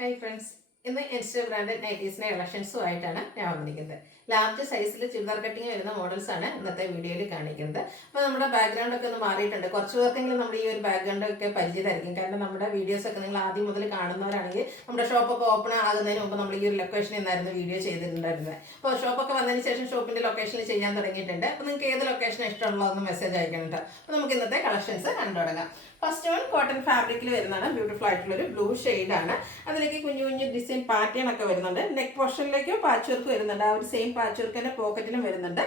Hi friends, ഇന്ന് insta branded നൈറ്റീസിൻ്റെ കളക്ഷൻസുമായിട്ടാണ് ഞാൻ വന്നിരിക്കുന്നത്. ലാർജ് സൈസിൽ ചുരിദാർ കട്ടിങ് വരുന്ന മോഡൽസാണ് ഇന്നത്തെ വീഡിയോയിൽ കാണിക്കുന്നത്. അപ്പോൾ നമ്മുടെ ബാക്ക്ഗ്രൗണ്ടൊക്കെ ഒന്ന് മാറിയിട്ടുണ്ട്. കുറച്ച് പേർക്കെങ്കിലും നമ്മുടെ ഈ ഒരു ബാക്ക്ഗ്രൗണ്ടൊക്കെ പരിചിതമായിരിക്കും. കാരണം നമ്മുടെ വീഡിയോസൊക്കെ നിങ്ങൾ ആദ്യം മുതൽ കാണുന്നവരാണെങ്കിൽ നമ്മുടെ ഷോപ്പൊക്കെ ഓപ്പൺ ആകുന്നതിന് മുമ്പ് നമ്മൾ ഈ ഒരു ലൊക്കേഷനിൽ നിന്നായിരുന്നു വീഡിയോ ചെയ്തിട്ടുണ്ടായിരുന്നത്. അപ്പോൾ ഷോപ്പൊക്കെ വന്നതിന് ശേഷം ഷോപ്പിൻ്റെ ലൊക്കേഷനിൽ ചെയ്യാൻ തുടങ്ങിയിട്ടുണ്ട്. അപ്പോൾ നിങ്ങൾക്ക് ഏത് ലൊക്കേഷൻ ഇഷ്ടമുള്ളതെന്ന് മെസ്സേജ് അയക്കണം കേട്ടോ. അപ്പോൾ നമുക്ക് ഇന്നത്തെ കളക്ഷൻസ് കണ്ടു തുടങ്ങാം. ഫസ്റ്റ് വൺ കോട്ടൺ ഫാബ്രിക്കിൽ വരുന്നതാണ്. ബ്യൂട്ടിഫുൾ ആയിട്ടുള്ളൊരു ബ്ലൂ ഷെയ്ഡാണ്. അതിലേക്ക് കുഞ്ഞു കുഞ്ഞു ഡിസൈൻ പാറ്റേൺ ഒക്കെ വരുന്നുണ്ട്. നെക്ക് പോർഷനിലേക്ക് പാച്ച് വർക്ക് വരുന്നുണ്ട്. ആ ഒരു സെയിം പാച്ച് വർക്ക് തന്നെ പോക്കറ്റിലും വരുന്നുണ്ട്.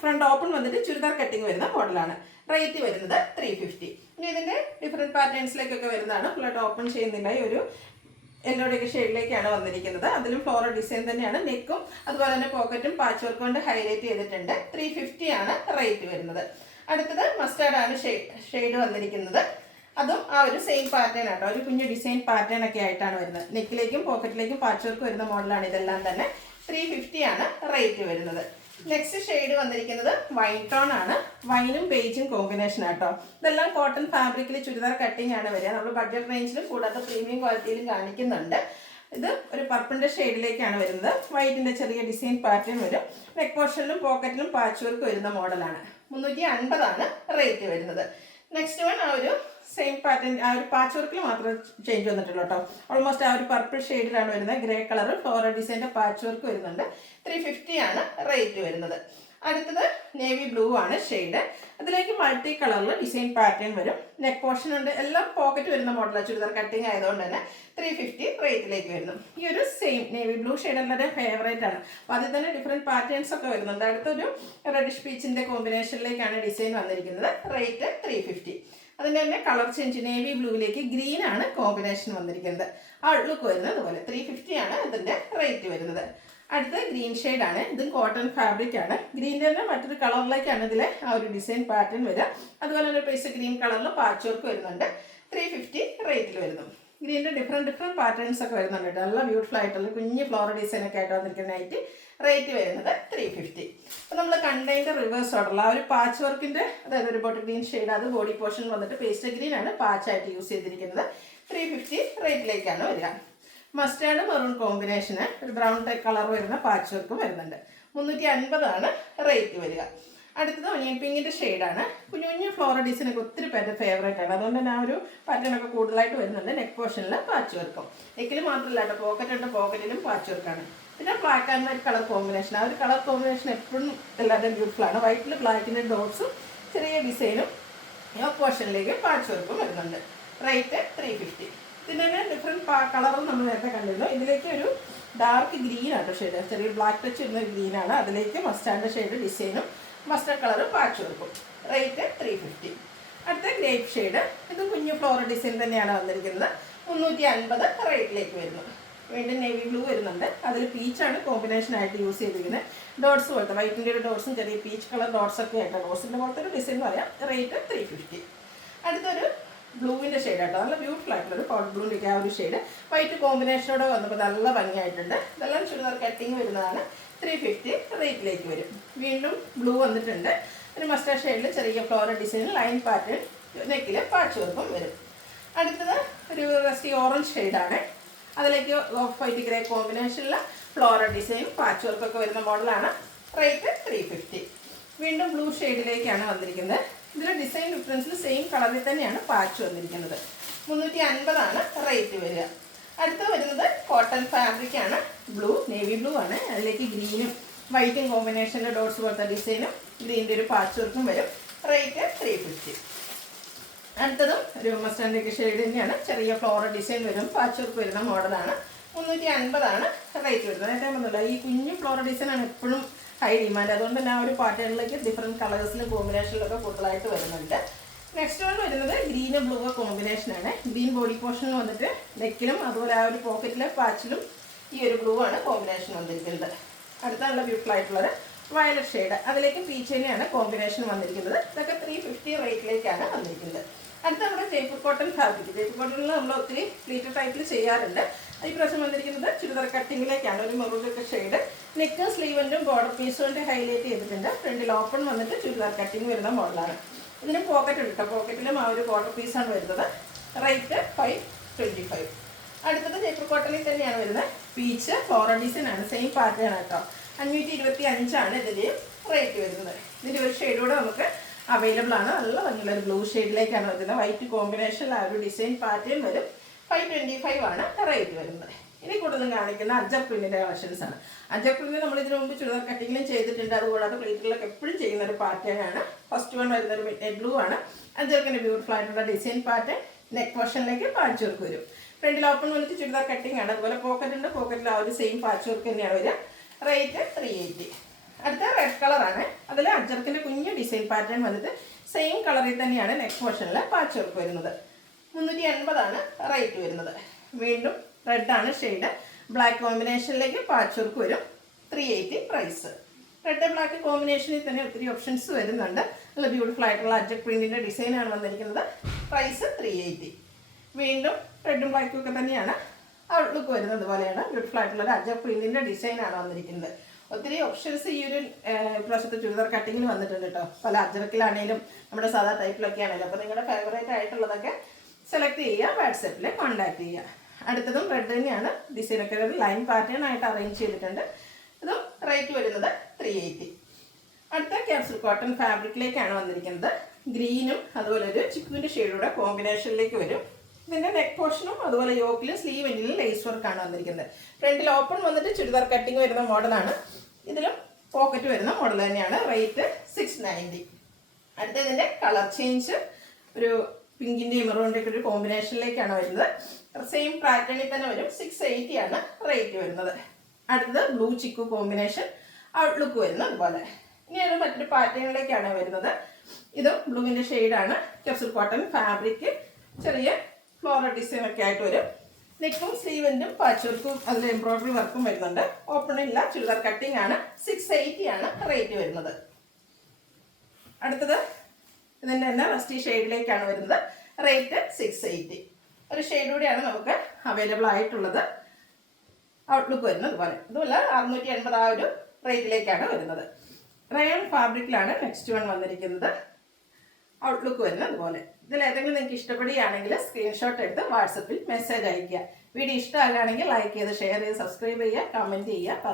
ഫ്രണ്ട് ഓപ്പൺ വന്നിട്ട് ചുരിദാർ കട്ടിങ് വരുന്ന മോഡലാണ്. റേറ്റ് വരുന്നത് 350. ഇനി ഇതിൻ്റെ ഡിഫറെൻറ്റ് പാറ്റേൺസിലേക്കൊക്കെ വരുന്നതാണ്. ഫുള്ളായിട്ട് ഓപ്പൺ ചെയ്യുന്നില്ല. ഈ ഒരു യെല്ലോടെയൊക്കെ ഷെയ്ഡിലേക്കാണ് വന്നിരിക്കുന്നത്. അതിലും ഫ്ലോറൽ ഡിസൈൻ തന്നെയാണ്. നെക്കും അതുപോലെ തന്നെ പോക്കറ്റും പാച്ച് വർക്ക് കൊണ്ട് ഹൈലൈറ്റ് ചെയ്തിട്ടുണ്ട്. 350 ആണ് റേറ്റ് വരുന്നത്. അടുത്തത് മസ്റ്റാർഡ് ആണ് ഷെയ്ഡ് വന്നിരിക്കുന്നത്. അതും ആ ഒരു സെയിം പാറ്റേൺ ആട്ടോ. ഒരു കുഞ്ഞു ഡിസൈൻ പാറ്റേൺ ഒക്കെ ആയിട്ടാണ് വരുന്നത്. നെക്കിലേക്കും പോക്കറ്റിലേക്കും പാച്ച് വർക്ക് വരുന്ന മോഡലാണ് ഇതെല്ലാം തന്നെ. 350 ആണ് റേറ്റ് വരുന്നത്. നെക്സ്റ്റ് ഷെയ്ഡ് വന്നിരിക്കുന്നത് വൈൻ ടോൺ ആണ്. വൈനും ബേജും കോമ്പിനേഷൻ ആട്ടോ. ഇതെല്ലാം കോട്ടൺ ഫാബ്രിക്കിൽ ചുരിദാർ കട്ടിങ് ആണ് വരിക. നമ്മൾ ബഡ്ജറ്റ് റേഞ്ചിലും കൂടാതെ പ്രീമിയം ക്വാളിറ്റിയിലും കാണിക്കുന്നുണ്ട്. ഇത് ഒരു പർപ്പിളിൻ്റെ ഷെയ്ഡിലേക്കാണ് വരുന്നത്. വൈറ്റിൻ്റെ ചെറിയ ഡിസൈൻ പാറ്റേൺ വരും. നെക്ക് പോർഷനിലും പോക്കറ്റിലും പാച്ച് വർക്ക് വരുന്ന മോഡലാണ്. 350 ആണ് റേറ്റ് വരുന്നത്. നെക്സ്റ്റ് വൺ ആ ഒരു സെയിം പാറ്റേൺ, ആ ഒരു പാച്ച് വർക്കിൽ മാത്രമേ ചേഞ്ച് വന്നിട്ടുള്ളൂ കേട്ടോ. ഓൾമോസ്റ്റ് ആ ഒരു പർപ്പിൾ ഷെയ്ഡിലാണ് വരുന്നത്. ഗ്രേ കളർ ഫ്ലോറൽ ഡിസൈൻ്റെ പാച്ച് വർക്ക് വരുന്നുണ്ട്. 350 ആണ് റേറ്റ് വരുന്നത്. അടുത്തത് നേവി ബ്ലൂ ആണ് ഷെയ്ഡ്. അതിലേക്ക് മൾട്ടി കളറിൽ ഡിസൈൻ പാറ്റേൺ വരും. നെക്ക് പോർഷൻ ഉണ്ട്. എല്ലാം പോക്കറ്റ് വരുന്ന മോഡലാണ്. ചുരിദാർ കട്ടിങ് ആയതുകൊണ്ട് തന്നെ 350 റേറ്റിലേക്ക് വരുന്നു. ഈ ഒരു സെയിം നേവി ബ്ലൂ ഷെയ്ഡ് എല്ലാവരും ഫേവറേറ്റ് ആണ്. അപ്പോൾ അതിൽ തന്നെ ഡിഫറെൻറ്റ് പാറ്റേൺസ് ഒക്കെ വരുന്നുണ്ട്. അടുത്തൊരു റെഡിഷ് പീച്ചിൻ്റെ കോമ്പിനേഷനിലേക്കാണ് ഡിസൈൻ വന്നിരിക്കുന്നത്. റേറ്റ് 350. അതിൻ്റെ തന്നെ കളർ ചേഞ്ച് നേവി ബ്ലൂവിലേക്ക് ഗ്രീൻ ആണ് കോമ്പിനേഷൻ വന്നിരിക്കുന്നത്. ആ ലുക്ക് വരുന്നത് അതുപോലെ 350 ആണ് ഇതിൻ്റെ റേറ്റ് വരുന്നത്. അടുത്ത ഗ്രീൻ ഷെയ്ഡാണ്. ഇതും കോട്ടൺ ഫാബ്രിക് ആണ്. ഗ്രീൻ്റെ തന്നെ മറ്റൊരു കളറിലേക്കാണ് ഇതിലെ ആ ഒരു ഡിസൈൻ പാറ്റേൺ വരിക. അതുപോലെ തന്നെ പേസ് ഗ്രീൻ കളറിൽ പാച്ച് വർക്ക് വരുന്നുണ്ട്. 350 റേറ്റിൽ വരുന്നു. ഗ്രീനിൻ്റെ ഡിഫറെൻറ്റ് പാറ്റേൺസ് ഒക്കെ വരുന്നുണ്ട്. നല്ല ബ്യൂട്ടിഫുൾ ആയിട്ടുള്ള കുഞ്ഞ് ഫ്ലോറൽ ഡിസൈൻ ഒക്കെ ആയിട്ട് വന്നിരിക്കുന്നതായിട്ട് റേറ്റ് വരുന്നത് 350. അപ്പോൾ നമ്മൾ കണ്ടതിൻ്റെ റിവേഴ്സ് ഓർഡറിൽ ആ ഒരു പാച്ച് വർക്കിൻ്റെ, അതായത് ഒരു ബോട്ടിൽ ഗ്രീൻ ഷെയ്ഡ്, അത് ബോഡി പോർഷൻ വന്നിട്ട് പേസ്റ്റ് ഗ്രീൻ ആണ് പാച്ചായിട്ട് യൂസ് ചെയ്തിരിക്കുന്നത്. 350 റേറ്റിലേക്കാണ് വരിക. മസ്റ്റാർഡ് മെറൂൺ കോമ്പിനേഷന് ഒരു ബ്രൗൺ കളർ വരുന്ന പാച്ച് വർക്കും വരുന്നുണ്ട്. 350 ആണ് റേറ്റ് വരിക. അടുത്തത് ഒനിയൻ പിങ്കിൻ്റെ ഷെയ്ഡാണ്. കുഞ്ഞു കുഞ്ഞു ഫ്ലോറൽ ഡിസൈനൊക്കെ ഒത്തിരി പേരുടെ ഫേവറേറ്റ് ആണ്. അതുകൊണ്ട് തന്നെ ആ ഒരു പാറ്റേണൊക്കെ കൂടുതലായിട്ട് വരുന്നുണ്ട്. നെക്ക് പോർഷനിൽ പാച്ച് വർക്കും. നെക്കിൽ മാത്രമല്ല കേട്ടോ, പോക്കറ്റ് ഉണ്ട്. പോക്കറ്റിലും പാച്ച് വർക്കാണ്. പിന്നെ black and white colour combination. ആ ഒരു കളർ കോമ്പിനേഷൻ എപ്പോഴും എല്ലാവരുടെയും ബ്യൂട്ടിഫുൾ ആണ്. വൈറ്റിൽ ബ്ലാക്കിൻ്റെ ഡോട്ട്സും ചെറിയ ഡിസൈനും നെക്ക് പോർഷനിലേക്ക് പാച്ച് വർക്കും വരുന്നുണ്ട്. റേറ്റ് 350. ഇതിൻ്റെ തന്നെ ഡിഫറെൻറ്റ് കളറും നമ്മൾ നേരത്തെ കണ്ടിരുന്നു. ഇതിലേക്ക് ഒരു ഡാർക്ക് ഗ്രീൻ ആട്ടോ ഷെയ്ഡ്. ചെറിയ ബ്ലാക്ക് ടച്ച് വരുന്ന ഗ്രീനാണ്. അതിലേക്ക് മസ്റ്റാർഡ് ഷെയ്ഡ് ഡിസൈനും മസ്റ്റർഡ് കളറും പാച്ച് വർക്കും. റേറ്റ് 350. അടുത്ത ഗ്രേപ്പ് ഷെയ്ഡ്. ഇതും കുഞ്ഞു ഫ്ലോറൽ ഡിസൈൻ തന്നെയാണ് വന്നിരിക്കുന്നത്. 350 റേറ്റിലേക്ക് വരുന്നു. വീണ്ടും നേവി ബ്ലൂ വരുന്നുണ്ട്. അതിൽ പീച്ചാണ് കോമ്പിനേഷനായിട്ട് യൂസ് ചെയ്തിരിക്കുന്നത്. ഡോട്ട്സ് പോലത്തെ വൈറ്റിൻ്റെ ഒരു ഡോട്ട്സും ചെറിയ പീച്ച് കളർ ഡോട്ട്സ് ഒക്കെ ആയിട്ടാണ്. ഡോട്ട്സിൻ്റെ പോലത്തെ ഒരു ഡിസൈൻ എന്ന് പറയാം. റേറ്റ് 350. അടുത്തൊരു ബ്ലൂവിൻ്റെ ഷെയ്ഡ് ആട്ടോ. നല്ല ബ്യൂട്ടിഫുൾ ആയിട്ടുള്ളൊരു കോട്ട് ബ്ലൂവിൻ്റെ ആ ഒരു ഷെയ്ഡ് വൈറ്റ് കോമ്പിനേഷനോടെ വന്നപ്പോൾ നല്ല ഭംഗിയായിട്ടുണ്ട്. ഇതെല്ലാം ചുരിദാർ കട്ടിങ് വരുന്നതാണ്. 350 റേറ്റിലേക്ക് വരും. വീണ്ടും ബ്ലൂ വന്നിട്ടുണ്ട്. ഒരു മസ്റ്റാർഡ് ഷെയ്ഡിൽ ചെറിയ ഫ്ലോറൽ ഡിസൈൻ ലൈൻ പാറ്റേൺ നെക്കിൽ പാച്ച് വർക്കും വരും. അടുത്തത് ഒരു റസ്റ്റി ഓറഞ്ച് ഷെയ്ഡാണ്. അതിലേക്ക് ഓഫ് വൈറ്റ് ഗ്രേ കോമ്പിനേഷനിൽ ഫ്ലോറൽ ഡിസൈൻ പാച്ച് വർക്കൊക്കെ വരുന്ന മോഡലാണ്. റേറ്റ് 350. വീണ്ടും ബ്ലൂ ഷെയ്ഡിലേക്കാണ് വന്നിരിക്കുന്നത്. ഇതിൽ ഡിസൈൻ ഡിഫറൻസിൽ സെയിം കളറിൽ തന്നെയാണ് പാച്ച് വന്നിരിക്കുന്നത്. 350 ആണ് റേറ്റ് വരിക. അടുത്ത് വരുന്നത് കോട്ടൺ ഫാബ്രിക് ആണ്. ബ്ലൂ, നേവി ബ്ലൂ ആണ്. അതിലേക്ക് ഗ്രീനും വൈറ്റും കോമ്പിനേഷൻ്റെ ഡോട്ട്സ് പോലത്തെ ഡിസൈനും ഗ്രീൻ്റെ ഒരു പാച്ച് വർക്കും വരും. റേറ്റ് 350. അടുത്തതും ഒരു മസ്റ്റാർഡ് ഷെയ്ഡ് തന്നെയാണ്. ചെറിയ ഫ്ലോറൽ ഡിസൈൻ വരും. പാച്ച് വർക്ക് വരുന്ന മോഡലാണ്. 350 ആണ് റേറ്റ് വരുന്നത്. നേരത്തെ ഒന്നുമില്ല, ഈ കുഞ്ഞു ഫ്ലോറൽ ഡിസൈനാണ് എപ്പോഴും ഹൈ ഡിമാൻഡ്. അതുകൊണ്ട് തന്നെ ആ ഒരു പാറ്റേണിലേക്ക് ഡിഫറെൻറ്റ് കളേഴ്സിലും കോമ്പിനേഷനിലൊക്കെ കൂടുതലായിട്ട് വരുന്നുണ്ട്. നെക്സ്റ്റ് വൺ വരുന്നത് ഗ്രീനും ബ്ലൂ കോമ്പിനേഷനാണ്. ഗ്രീൻ ബോഡി പോർഷനിൽ വന്നിട്ട് നെക്കിലും അതുപോലെ ആ ഒരു പോക്കറ്റിലെ പാച്ചിലും ഈ ഒരു ബ്ലൂ ആണ് കോമ്പിനേഷൻ വന്നിരിക്കുന്നത്. അടുത്ത നല്ല ബ്യൂട്ടിഫുൾ ആയിട്ടുള്ളത് വയലറ്റ് ഷെയ്ഡ്. അതിലേക്ക് പീച്ച് തന്നെയാണ് കോമ്പിനേഷൻ വന്നിരിക്കുന്നത്. ഇതൊക്കെ 350 റേറ്റിലേക്കാണ് വന്നിരിക്കുന്നത്. അടുത്ത നമ്മുടെ ജയ്പൂർ കോട്ടൺ ഫാബ്രിക്. ജയ്പൂർ കോട്ടണിൽ നമ്മൾ ഒത്തിരി ഫ്ലീറ്റർ ടൈപ്പിൽ ചെയ്യാറുണ്ട്. ഈ പ്രാവശ്യം വന്നിരിക്കുന്നത് ചുരിദാർ കട്ടിങ്ങിലേക്കാണ്. ഒരു മെറൂണൊക്കെ ഷെയ്ഡ്. നെക്കും സ്ലീവൻറ്റും ബോർഡർ പീസ് കൊണ്ട് ഹൈലൈറ്റ് ചെയ്തിട്ടുണ്ട്. ഫ്രണ്ടിൽ ഓപ്പൺ വന്നിട്ട് ചുരിദാർ കട്ടിങ് വരുന്ന മോഡലാണ്. ഇതിന് പോക്കറ്റ് ഉണ്ട് കേട്ടോ. പോക്കറ്റിലും ആ ഒരു ബോർഡർ പീസാണ് വരുന്നത്. റേറ്റ് 525. അടുത്തത് പേപ്പർ കോട്ടണിൽ തന്നെയാണ് വരുന്നത്. പീച്ച് ഫ്ലോറൽ ഡിസൈൻ ആണ്, സെയിം പാറ്റേൺ കേട്ടോ. 525 ഇതിൻ്റെ റേറ്റ് വരുന്നത്. ഇതിൻ്റെ ഒരു ഷെയ്ഡ് കൂടെ നമുക്ക് അവൈലബിൾ ആണ്. നല്ല ഭംഗിയുള്ള ഒരു ബ്ലൂ ഷെയ്ഡിലേക്കാണ് വരുന്നത്. വൈറ്റ് കോമ്പിനേഷനിൽ ആ ഒരു ഡിസൈൻ പാറ്റേൺ വരും. 525 ആണ് റേറ്റ് വരുന്നത്. ഇനി കൂടുതലും കാണിക്കുന്ന അജ്ജർ പ്രിന്റിൻ്റെ കളക്ഷൻസ് ആണ്. അജ്ജർ പ്രിന്റ് നമ്മൾ ഇതിനു മുമ്പ് ചുരിദാർ കട്ടിങ്ങിലും ചെയ്തിട്ടുണ്ട്. അതുകൂടാതെ പ്ലേറ്റുകളിലൊക്കെ എപ്പോഴും ചെയ്യുന്ന ഒരു പാറ്റേൺ ആണ്. ഫസ്റ്റ് വൺ വരുന്ന ഒരു മിഡ് ബ്ലൂ ആണ്. അജ്ജർക്കിൻ്റെ ബ്യൂട്ടിഫുൾ ആയിട്ടുള്ള ഡിസൈൻ പാറ്റേൺ. നെക്ക് പോർഷനിലേക്ക് പാച്ച് വർക്ക് വരും. ഫ്രണ്ടിൽ ഓപ്പൺ വന്നിട്ട് ചുരിദാർ കട്ടിങ് ആണ്. അതുപോലെ പോക്കറ്റ് ഉണ്ട്. പോക്കറ്റിൽ ആ ഒരു സെയിം പാച്ച് വർക്ക് തന്നെയാണ് വരിക. റേറ്റ് 380. അടുത്ത റെഡ് കളറാണ്. അതിൽ അജ്ജർക്കിൻ്റെ കുഞ്ഞു ഡിസൈൻ പാറ്റേൺ വന്നിട്ട് സെയിം കളറിൽ തന്നെയാണ് നെക്ക് പോർഷനിൽ പാച്ച് വർക്ക് വരുന്നത്. 380 ആണ് റേറ്റ് വരുന്നത്. വീണ്ടും റെഡാണ് ഷെയ്ഡ്. ബ്ലാക്ക് കോമ്പിനേഷനിലേക്ക് പാച്ച് വർക്ക് വരും. 380 പ്രൈസ്. റെഡ് ബ്ലാക്ക് കോമ്പിനേഷനിൽ തന്നെ ഒത്തിരി ഓപ്ഷൻസ് വരുന്നുണ്ട്. നല്ല ബ്യൂട്ടിഫുൾ ആയിട്ടുള്ള അജ്ജർ പ്രിന്റിൻ്റെ ഡിസൈനാണ് വന്നിരിക്കുന്നത്. പ്രൈസ് 380. വീണ്ടും റെഡും ബ്ലാക്കും ഒക്കെ തന്നെയാണ് ഔട്ട്ലുക്ക് വരുന്നത്. പോലെയാണ് ബ്യൂട്ടിഫുൾ ആയിട്ടുള്ള ഒരു അജ്ജർ പ്രിന്റിൻ്റെ ഡിസൈനാണ് വന്നിരിക്കുന്നത്. ഒത്തിരി ഓപ്ഷൻസ് ഈ ഒരു പ്രാവശ്യത്തെ ചുരിദാർ കട്ടിങ്ങിൽ വന്നിട്ടുണ്ട് കേട്ടോ. പല അജ്ജർക്കിലാണെങ്കിലും നമ്മുടെ സാധാ ടൈപ്പിലൊക്കെ ആണെങ്കിലും. അപ്പോൾ നിങ്ങളുടെ ഫേവറേറ്റ് ആയിട്ടുള്ളതൊക്കെ സെലക്ട് ചെയ്യുക, വാട്സാപ്പിൽ കോൺടാക്ട് ചെയ്യുക. അടുത്തതും റെഡ് തന്നെയാണ്. ഡിസൈനൊക്കെ ഒരു ലൈൻ പാറ്റേൺ ആയിട്ട് അറേഞ്ച് ചെയ്തിട്ടുണ്ട്. ഇതും റേറ്റ് വരുന്നത് 380. അടുത്ത ക്യാപ്സൂൾ കോട്ടൺ ഫാബ്രിക്കിലേക്കാണ് വന്നിരിക്കുന്നത്. ഗ്രീനും അതുപോലെ ഒരു ചിക്കുവിൻ്റെ ഷെയ്ഡൂടെ കോമ്പിനേഷനിലേക്ക് വരും. ഇതിൻ്റെ നെക്ക് പോർഷനും അതുപോലെ യോക്കിലും സ്ലീവ് എൻഡിലും ലേസ് വർക്കാണ് വന്നിരിക്കുന്നത്. ഫ്രണ്ടിൽ ഓപ്പൺ വന്നിട്ട് ചുരിദാർ കട്ടിങ് വരുന്ന മോഡലാണ്. ഇതിലും പോക്കറ്റ് വരുന്ന മോഡൽ തന്നെയാണ്. റേറ്റ് 690. അടുത്തതിൻ്റെ കളർ ചേഞ്ച് ഒരു പിങ്കിൻ്റെയും മെറൂണിൻ്റെ ഒക്കെ ഒരു കോമ്പിനേഷനിലേക്കാണ് വരുന്നത്. സെയിം പാറ്റേണിൽ തന്നെ വരും. 680 ആണ് റേറ്റ് വരുന്നത്. അടുത്തത് ബ്ലൂ ചിക്കു കോമ്പിനേഷൻ ഔട്ട്ലുക്ക് വരുന്നത് അതുപോലെ. ഇനി അത് മറ്റൊരു പാറ്റേണിലേക്കാണ് വരുന്നത്. ഇതും ബ്ലൂവിൻ്റെ ഷെയ്ഡാണ്. Capsule cotton fabric. ചെറിയ ഫ്ലോറൽ ഡിസൈൻ ഒക്കെ ആയിട്ട് വരും. നെക്കും സ്ലീവെൻറ്റും പാച്ച് വർക്കും അതിൽ എംബ്രോയിഡറി വർക്കും വരുന്നുണ്ട്. ഓപ്പൺ ഇല്ല, ചുരിദാർ കട്ടിംഗ് ആണ്. 680 ആണ് റേറ്റ് വരുന്നത്. അടുത്തത് ഇതിൻ്റെ തന്നെ റസ്റ്റി ഷെയ്ഡിലേക്കാണ് വരുന്നത്. റേറ്റ് 680. ഒരു ഷെയ്ഡ് കൂടിയാണ് നമുക്ക് അവൈലബിൾ ആയിട്ടുള്ളത്. ഔട്ട്ലുക്ക് വരുന്നത് അതുപോലെ. ഇതുമല്ല 680 ആ ഒരു റേറ്റിലേക്കാണ് വരുന്നത്. റയോൺ ഫാബ്രിക്കിലാണ് നെക്സ്റ്റ് വൺ വന്നിരിക്കുന്നത്. ഔട്ട്ലുക്ക് വരുന്നത് അതുപോലെ. ഇതിൽ ഏതെങ്കിലും നിങ്ങൾക്ക് ഇഷ്ടപ്പെടുകയാണെങ്കിൽ സ്ക്രീൻഷോട്ട് എടുത്ത് വാട്സപ്പിൽ മെസ്സേജ് അയയ്ക്കുക. വീഡിയോ ഇഷ്ടമാകുകയാണെങ്കിൽ ലൈക്ക് ചെയ്ത് ഷെയർ ചെയ്ത് സബ്സ്ക്രൈബ് ചെയ്യുക, കമൻറ്റ് ചെയ്യുക.